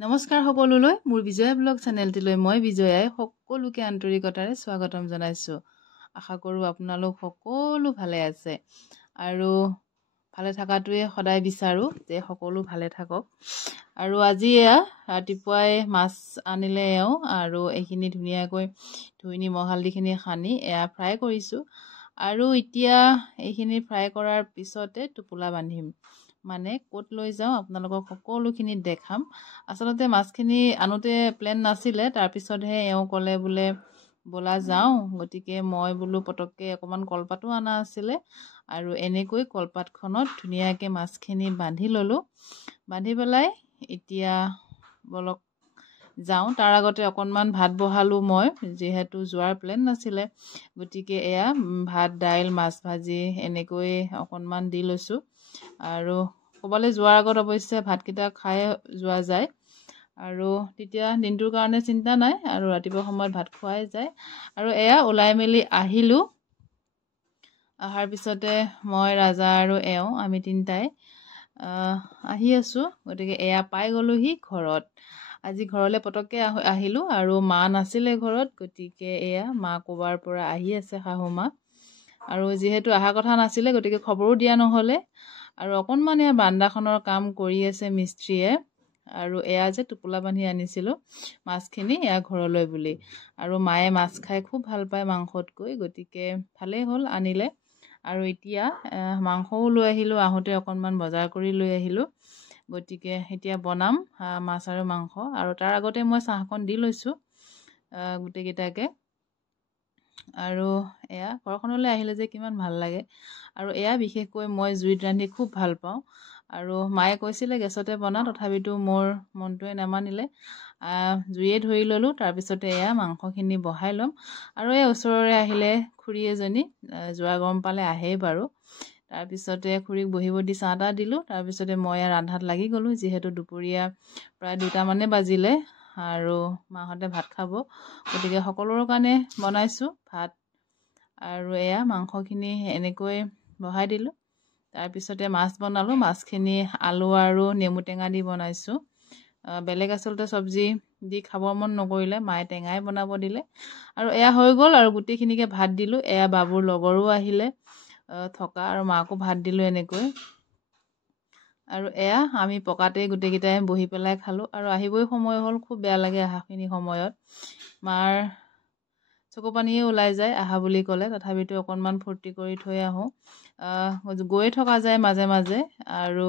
নমস্কাৰ সকলোলৈ মোৰ বিজয়া ব্লগ চেনেলটিলৈ মই বিজয়াই সকলোকে আন্তৰিকতাৰে স্বাগতম জনাইছো। আশা কৰো আপোনালোক সকলো ভালে আছে আৰু ভালে থকাটোৱে সদায় বিচাৰো যে সকলো ভালে থাকক। আৰু আজি ৰাতিপুৱাই মাছ আনিলে আৰু এইখিনি ধুনীয়াকৈ ধুই নিমখ হালধিখিনি সানি ফ্ৰাই কৰিছো। আৰু এতিয়া এইখিনি ফ্ৰাই কৰাৰ পিছতে টোপোলা বান্ধিম, মানে ক'ত লৈ যাওঁ আপোনালোকক সকলোখিনি দেখাম। আচলতে মাছখিনি আনোতে প্লেন নাছিলে, তাৰপিছতহে ক'লে বোলে বলা যাওঁ, গতিকে মই বোলো পটককৈ অকণমান কলপাতো অনা আছিলে আৰু এনেকৈ কলপাতখনত ধুনীয়াকৈ মাছখিনি বান্ধি ল'লোঁ। বান্ধি পেলাই এতিয়া বলক যাওঁ। তাৰ আগতে অকণমান ভাত বহালোঁ মই, যিহেতু যোৱাৰ প্লেন নাছিলে, গতিকে ভাত দাইল মাছ ভাজি এনেকৈ অকণমান দি লৈছোঁ। আৰু ক'ৰবালৈ যোৱাৰ আগত অৱশ্যে ভাতকেইটা খাই যোৱা যায় আৰু তেতিয়া দিনটোৰ কাৰণে চিন্তা নাই আৰু ৰাতিপুৱা সময়ত ভাত খোৱাই যায়। আৰু ওলাই মেলি আহিলোঁ। অহাৰ পিছতে মই ৰাজা আৰু আমি তিনিটাই আহি আছোঁ। গতিকে পাই গ'লোহি ঘৰত। আজি ঘৰলৈ পটককৈ আহিলোঁ আৰু মা নাছিলে ঘৰত, গতিকে মা ক'ৰবাৰ পৰা আহি আছে, শাহু মা। আৰু যিহেতু অহা কথা নাছিলে, গতিকে খবৰো দিয়া নহ'লে। আৰু অকণমান বাৰান্দাখনৰ কাম কৰি আছে মিস্ত্ৰীয়ে। আৰু যে টোপোলা বান্ধি আনিছিলোঁ মাছখিনি ঘৰলৈ বুলি। আৰু মায়ে মাছ খাই খুব ভাল পায় মাংসতকৈ, গতিকে ভালেই হ'ল আনিলে। আৰু এতিয়া মাংসও লৈ আহিলোঁ, আহোঁতে অকণমান বজাৰ কৰি লৈ আহিলোঁ। গতিকে এতিয়া বনাম মাছ আৰু মাংস। আৰু তাৰ আগতে মই চাহকণ দি লৈছোঁ গোটেইকেইটাকে। আৰু ঘৰখনলৈ আহিলে যে কিমান ভাল লাগে। আৰু বিশেষকৈ মই জুইত ৰান্ধি খুব ভাল পাওঁ। আৰু মায়ে কৈছিলে গেছতে বনা, তথাপিতো মোৰ মনটোৱে নামানিলে। জুইয়ে ধৰি ল'লোঁ। তাৰপিছতে মাংসখিনি বহাই ল'ম। আৰু ওচৰৰে আহিলে খুৰী এজনী, যোৱা গৰম পালে আহেই বাৰু। তাৰপিছতে খুৰীক বহিব দি চাহ তাহ দিলোঁ। তাৰপিছতে মই ৰান্ধাত লাগি গ'লোঁ, যিহেতু দুপৰীয়া প্ৰায় 2টামানে বাজিলে আৰু মাহঁতে ভাত খাব। গতিকে সকলোৰে কাৰণে বনাইছোঁ ভাত। আৰু মাংসখিনি এনেকৈ বহাই দিলোঁ। তাৰপিছতে মাছ বনালোঁ। মাছখিনি আলু আৰু নেমু টেঙা দি বনাইছোঁ। বেলেগ আচলতে চব্জি দি খাব মন নকৰিলে, মায়ে টেঙাই বনাব দিলে। আৰু হৈ গ'ল। আৰু গোটেইখিনিকে ভাত দিলোঁ। বাবুৰ লগৰো আহিলে থকা, আৰু মাকো ভাত দিলোঁ এনেকৈ। আৰু আমি পকাতেই গোটেইকেইটাই বহি পেলাই খালোঁ। আৰু আহিবই সময় হ'ল। খুব বেয়া লাগে অহাখিনি সময়ত। মাৰ চকু পানীয়ে ওলাই যায় আহা বুলি ক'লে, তথাপিতো অকণমান ফূৰ্তি কৰি থৈ আহোঁ। গৈয়ে থকা যায় মাজে মাজে, আৰু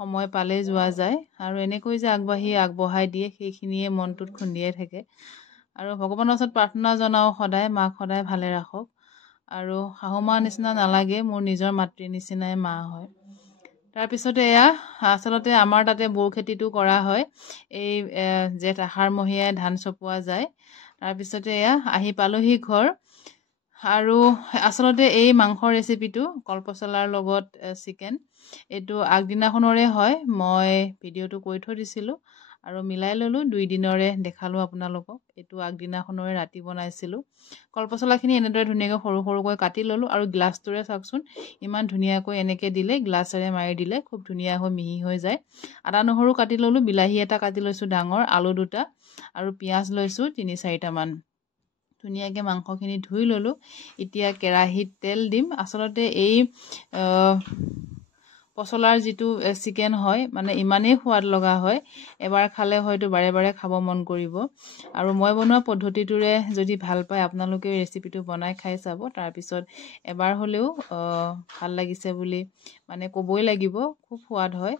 সময় পালেই যোৱা যায়। আৰু এনেকৈ যে আগবঢ়াই দিয়ে, সেইখিনিয়ে মনটোত খুন্দিয়াই থাকে। আৰু ভগৱানৰ ওচৰত প্ৰাৰ্থনা জনাওঁ সদায়, মাক সদায় ভালে ৰাখক। আৰু শাহু মাৰ নিচিনা নালাগে, মোৰ নিজৰ মাতৃৰ নিচিনাই মা হয়। তাৰপিছতে আচলতে আমাৰ তাতে বড়ো খেতিটো কৰা হয়। এই জেঠ আহাৰমহীয়াই ধান চপোৱা যায়। তাৰপিছতে আহি পালোহি ঘৰ। আৰু আচলতে এই মাংসৰ ৰেচিপিটো কলপচলাৰ লগত চিকেন, এইটো আগদিনাখনৰে হয়। মই ভিডিঅ'টো কৰি থৈ দিছিলোঁ আৰু মিলাই ল'লোঁ, 2 দিনৰে দেখালোঁ আপোনালোকক। এইটো আগদিনাখনৰে ৰাতি বনাইছিলোঁ। কলপচলাখিনি এনেদৰে ধুনীয়াকৈ সৰু সৰুকৈ কাটি ল'লোঁ। আৰু গ্লাছটোৰে চাওকচোন, ইমান ধুনীয়াকৈ এনেকৈ দিলে, গ্লাছেৰে মাৰি দিলে খুব ধুনীয়া হৈ মিহি হৈ যায়। আদা নহৰু কাটি ল'লোঁ, বিলাহী এটা কাটি লৈছোঁ ডাঙৰ, আলু 2টা, আৰু পিঁয়াজ লৈছোঁ 3-4টামান। ধুনীয়াকৈ মাংসখিনি ধুই ল'লোঁ। এতিয়া কেৰাহীত তেল দিম। আচলতে এই পচলাৰ যিটো চিকেন হয়, মানে ইমানেই সোৱাদ লগা হয়, এবাৰ খালে হয়তো বাৰে বাৰে খাব মন কৰিব। আৰু মই বনোৱা পদ্ধতিটোৰে যদি ভাল পায় আপোনালোকে ৰেচিপিটো বনাই খাই চাব। তাৰপিছত এবাৰ হ'লেও ভাল লাগিছে বুলি মানে ক'বই লাগিব, খুব সোৱাদ হয়।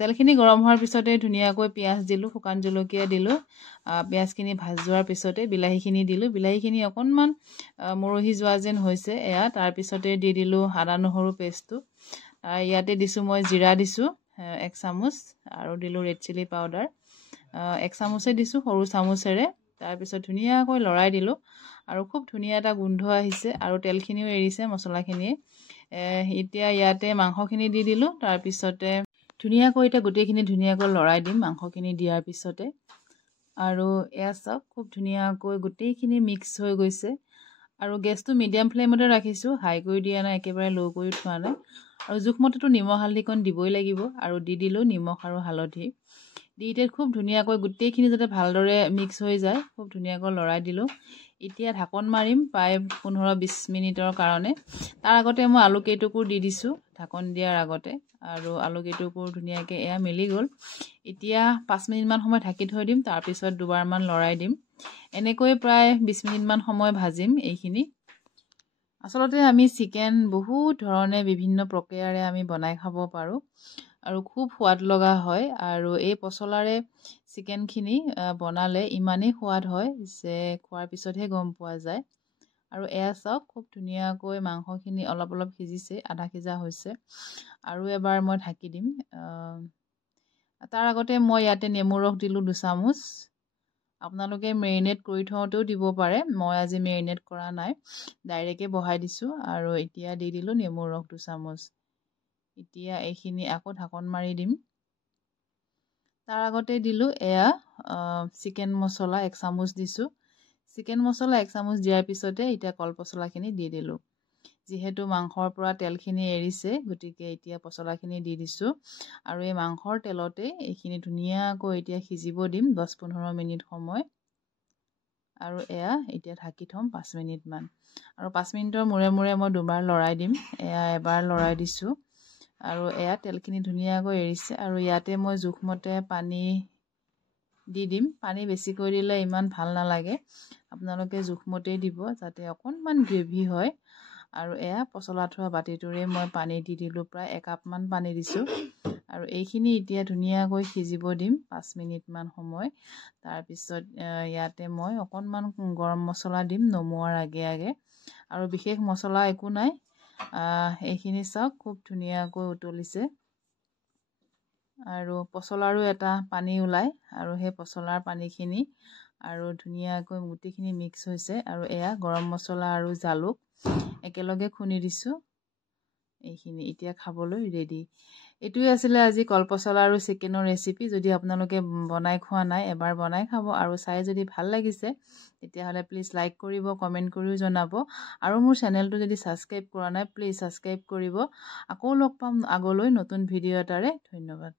তেলখিনি গৰম হোৱাৰ পিছতে ধুনীয়াকৈ পিঁয়াজ দিলোঁ, শুকান জলকীয়া দিলোঁ। পিঁয়াজখিনি ভাজি যোৱাৰ পিছতে বিলাহীখিনি দিলোঁ। বিলাহীখিনি অকণমান মৰহি যোৱা যেন হৈছে। তাৰপিছতে দি দিলোঁ আদা নহৰু পেষ্টটো। ইয়াতে দিছোঁ মই জিৰা দিছোঁ 1 চামুচ, আৰু দিলোঁ ৰেড চিলি পাউডাৰ 1 চামুচে দিছোঁ, সৰু চামুচেৰে। তাৰপিছত ধুনীয়াকৈ লৰাই দিলোঁ। আৰু খুব ধুনীয়া এটা গোন্ধ আহিছে, আৰু তেলখিনিও এৰিছে মছলাখিনিয়ে। এতিয়া ইয়াতে মাংসখিনি দি দিলোঁ। তাৰপিছতে ধুনীয়াকৈ এতিয়া গোটেইখিনি ধুনীয়াকৈ লৰাই দিম মাংসখিনি দিয়াৰ পিছতে। আৰু চাওক, খুব ধুনীয়াকৈ গোটেইখিনি মিক্স হৈ গৈছে। আৰু গেছটো মিডিয়াম ফ্লেমতে ৰাখিছোঁ, হাই কৰি দিয়া নাই, একেবাৰে ল' কৰি থোৱা নাই। আৰু জোখমতেতো নিমখ হালধিকণ দিবই লাগিব, আৰু দি দিলোঁ নিমখ আৰু হালধি। দিতে খুব ধুনীয়াকৈ গোটেইখিনি যাতে ভালদৰে মিক্স হৈ যায় খুব ধুনীয়াকৈ লৰাই দিলোঁ। এতিয়া ঢাকন মাৰিম প্ৰায় 15-20 মিনিটৰ কাৰণে। তাৰ আগতে মই আলু কেইটুকুৰ দি দিছোঁ ঢাকন দিয়াৰ আগতে, আৰু আলু কেইটুকুৰ ধুনীয়াকৈ এয়া মিলি গ'ল। এতিয়া 5 মিনিটমান সময় ঢাকি থৈ দিম, তাৰপিছত দুবাৰমান লৰাই দিম। এনেকৈ প্ৰায় 20 মিনিটমান সময় ভাজিম এইখিনি। আচলতে আমি চিকেন বহুত ধৰণে বিভিন্ন প্ৰক্ৰিয়াৰে আমি বনাই খাব পাৰোঁ আৰু খুব সোৱাদ লগা হয়। আৰু এই পচলাৰে চিকেনখিনি বনালে ইমানেই সোৱাদ হয় যে খোৱাৰ পিছতহে গম পোৱা যায়। আৰু এয়া চাওক খুব ধুনীয়াকৈ মাংসখিনি অলপ অলপ সিজিছে, আধা সিজা হৈছে। আৰু এবাৰ মই ঢাকি দিম। তাৰ আগতে মই ইয়াতে নেমু ৰস দিলোঁ 2 চামুচ। আপোনালোকে মেৰিনেট কৰি থওঁতেও দিব পাৰে, মই আজি মেৰিনেট কৰা নাই, ডাইৰেক্টে বহাই দিছোঁ। আৰু এতিয়া দি দিলোঁ নেমু ৰস 2 চামুচ। এতিয়া এইখিনি আকৌ ঢাকন মাৰি দিম। তাৰ আগতে দিলোঁ এয়া চিকেন মছলা 1 চামুচ দিছোঁ। চিকেন মছলা 1 চামুচ দিয়াৰ পিছতে এতিয়া কল পচলাখিনি দি দিলোঁ। যিহেতু মাংসৰ পৰা তেলখিনি এৰিছে, গতিকে এতিয়া পচলাখিনি দি দিছোঁ। আৰু এই মাংসৰ তেলতে এইখিনি ধুনীয়াকৈ এতিয়া সিজিব দিম 10-15 মিনিট সময়। আৰু এয়া এতিয়া ঢাকি থ'ম 5 মিনিটমান। আৰু 5 মিনিটৰ মূৰে মূৰে মই দুবাৰ লৰাই দিম। এয়া এবাৰ লৰাই দিছোঁ। আৰু এয়া তেলখিনি ধুনীয়াকৈ এৰিছে। আৰু ইয়াতে মই জোখমতে পানী দি দিম। পানী বেছিকৈ দিলে ইমান ভাল নালাগে, আপোনালোকে জোখমতেই দিব যাতে অকণমান গ্ৰেভি হয়। আৰু এয়া পচলা থোৱা বাতিটোৰে মই পানী দি দিলোঁ, প্ৰায় 1 কাপমান পানী দিছোঁ। আৰু এইখিনি এতিয়া ধুনীয়াকৈ সিজিব দিম 5 মিনিটমান সময়। তাৰপিছত ইয়াতে মই অকণমান গৰম মছলা দিম নমোৱাৰ আগে আগে। আৰু বিশেষ মছলা একো নাই। এইখিনি চাওক খুব ধুনীয়াকৈ উতলিছে। আৰু পচলাৰো এটা পানী ওলায়, আৰু সেই পচলাৰ পানীখিনি আৰু ধুনীয়াকৈ গোটেইখিনি মিক্স হৈছে। আৰু এয়া গৰম মছলা আৰু জালুক একেলগে খুন্দি দিছোঁ। এইখিনি এতিয়া খাবলৈ ৰেডি। এইটোৱে আছিলে আজি কলপচলা আৰু চিকেনৰ ৰেচিপি। যদি আপোনালোকে বনাই খোৱা নাই, এবাৰ বনাই খাব। আৰু চাই যদি ভাল লাগিছে তেতিয়াহ'লে প্লিজ লাইক কৰিব, কমেণ্ট কৰিও জনাব। আৰু মোৰ চেনেলটো যদি ছাবস্ক্ৰাইব কৰা নাই, প্লিজ ছাবস্ক্ৰাইব কৰিব। আকৌ লগ পাম আগলৈ নতুন ভিডিঅ' এটাৰে। ধন্যবাদ।